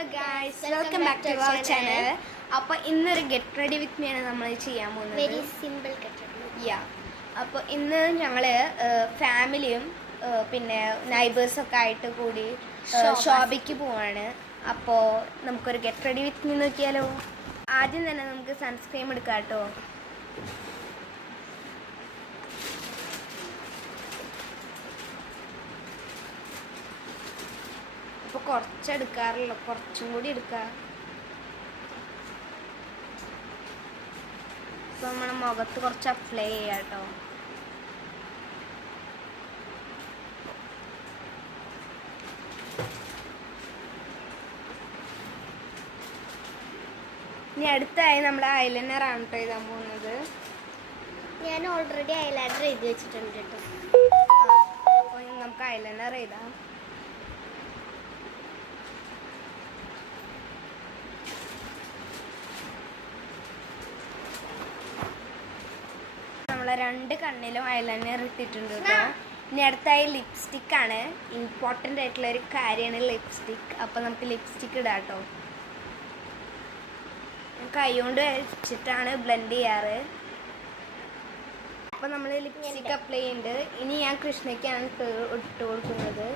Hello guys, welcome back to our channel. അപ്പോൾ ഇന്നൊരു get ready with me ആണ് നമ്മൾ ചെയ്യാൻ പോകുന്നത്. Very simple get ready. Yeah, അപ്പോൾ ഇന്ന് ഞങ്ങൾ ഫാമിലിയും പിന്നെ നൈബേഴ്സൊക്കെ ആയിട്ട് കൂടി ഷോപ്പിക്ക് പോവാണ്. അപ്പോൾ നമുക്കൊരു ഗെറ്റ് റെഡി വിത്ത് മീ നോക്കിയാലോ. ആദ്യം തന്നെ നമുക്ക് സൺസ്ക്രീം എടുക്കാം കേട്ടോ. അപ്പോൾ കുറച്ചെടുക്കാറുള്ളൂ, കുറച്ചും കൂടി എടുക്കുക. അപ്പോൾ നമ്മുടെ മുഖത്ത് കുറച്ച് അപ്ലൈ ചെയ്യാം കേട്ടോ. ഇനി അടുത്തായി നമ്മൾ ഐലൈനർ ആണ് കേട്ടോ എഴുതാൻ പോകുന്നത്. ഞാൻ ഓൾറെഡി ഐലൈനർ എഴുതി വെച്ചിട്ടുണ്ട് കേട്ടോ. അപ്പോൾ നമുക്ക് ഐലൈനർ എഴുതാം. നമ്മളെ രണ്ട് കണ്ണിലും ഐലൈനർ ഇട്ടിട്ടുണ്ട് കേട്ടോ. ഇനി അടുത്തായി ലിപ്സ്റ്റിക് ആണ്. ഇമ്പോർട്ടൻ്റ് ആയിട്ടുള്ള ഒരു കാര്യമാണ് ലിപ്സ്റ്റിക്. അപ്പോൾ നമുക്ക് ലിപ്സ്റ്റിക് ഇടാം കേട്ടോ. കൈ കൊണ്ട് വെച്ചിട്ടാണ് ബ്ലെൻഡ് ചെയ്യാറ്. അപ്പോൾ നമ്മൾ ലിപ്സ്റ്റിക് അപ്ലൈ ചെയ്യുന്നുണ്ട്. ഇനി ഞാൻ കൃഷ്ണയ്ക്കാണ് ഇട്ട് കൊടുക്കുന്നത്.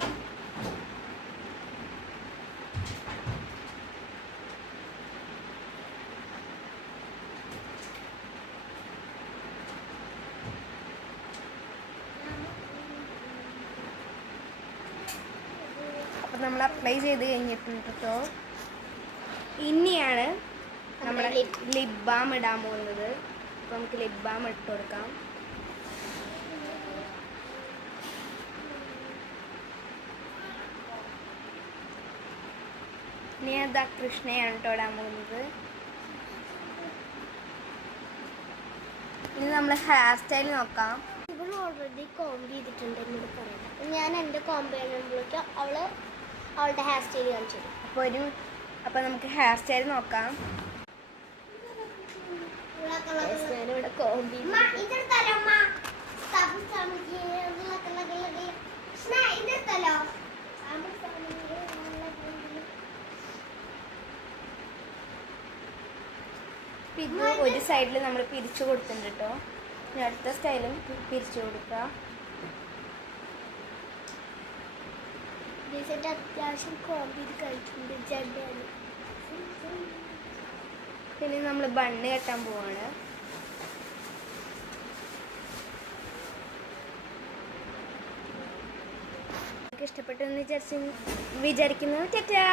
അപ്പോൾ നമ്മൾ അപ്ലൈ ചെയ്ത് കഴിഞ്ഞിട്ടുണ്ട് കേട്ടോ. ഇനിയാണ് നമ്മൾ ലിപ് ബാം ഇടാൻ പോകുന്നത്. അപ്പോൾ നമുക്ക് ലിപ് ബാം ഇട്ട് കൊടുക്കാം. ഇനി അതാ കൃഷ്ണയാണ് കേട്ടോ ഇടാൻ പോകുന്നത്. ഇനി നമ്മൾ ഹെയർ സ്റ്റൈൽ നോക്കാം. ഇവൾ ഓൾറെഡി കോംബ് ചെയ്തിട്ടുണ്ട് എന്നോട് പറയാം. ഞാൻ എൻ്റെ കോംബ് ചെയ്യുമ്പോഴേക്കും അവളുടെ ഹെയർ സ്റ്റൈൽ കാണിച്ചു തരും. അപ്പോൾ നമുക്ക് ഹെയർ സ്റ്റൈൽ നോക്കാം. ഞാനിവിടെ കോംബ് ഇത് ഒരു സൈഡിൽ നമ്മൾ പിരിച്ചു കൊടുത്തിട്ടുണ്ട് കേട്ടോ. ഇനി അടുത്ത സ്റ്റൈലും പിരിച്ചു കൊടുക്കുക. അത്യാവശ്യം കോംബ് ചെയ്ത് കഴിച്ചിട്ടുണ്ട് ജഡ്ഡാണ്. പിന്നെ നമ്മൾ ബണ്ണ് കെട്ടാൻ പോവാണ്. ഇഷ്ടപ്പെട്ടു എന്ന് വിചാരിക്കുന്നു. ടാറ്റാ.